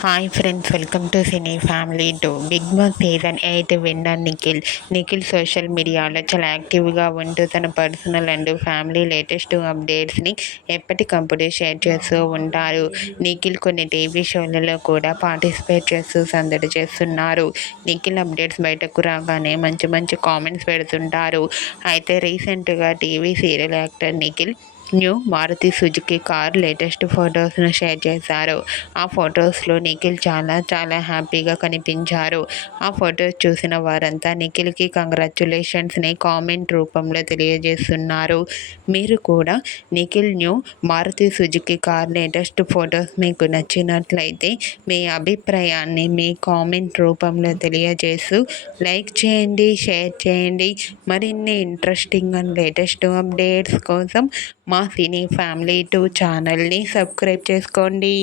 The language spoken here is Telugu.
Hi friends, welcome to cine family two. Big boss season 8 winner Nikhil social మీడియాలో చాలా యాక్టివ్గా ఉంటూ తన పర్సనల్ అండ్ ఫ్యామిలీ లేటెస్ట్ అప్డేట్స్ని ఎప్పటికప్పుడు షేర్ చేస్తూ ఉంటారు. నిఖిల్ కొన్ని టీవీ షోలలో కూడా పార్టిసిపేట్ చేస్తూ సందడి చేస్తున్నారు. నిఖిల్ అప్డేట్స్ బయటకు రాగానే మంచి మంచి కామెంట్స్ పెడుతుంటారు. అయితే రీసెంట్గా TV serial actor Nikhil new Maruti Suzuki car latest ఫొటోస్ను షేర్ చేశారు. ఆ ఫొటోస్లో నిఖిల్ చాలా చాలా హ్యాపీగా కనిపించారు. ఆ ఫొటోస్ చూసిన వారంతా నిఖిల్కి కంగ్రాచ్యులేషన్స్ని కామెంట్ రూపంలో తెలియజేస్తున్నారు. మీరు కూడా Nikhil new Maruti Suzuki car latest photos మీకు నచ్చినట్లయితే మీ అభిప్రాయాన్ని మీ కామెంట్ రూపంలో తెలియజేస్తూ లైక్ చేయండి, షేర్ చేయండి. మరిన్ని ఇంట్రెస్టింగ్ అండ్ లేటెస్ట్ అప్డేట్స్ కోసం మా సినీ ఫ్యామిలీ 2 ఛానల్ని సబ్స్క్రైబ్ చేసుకోండి.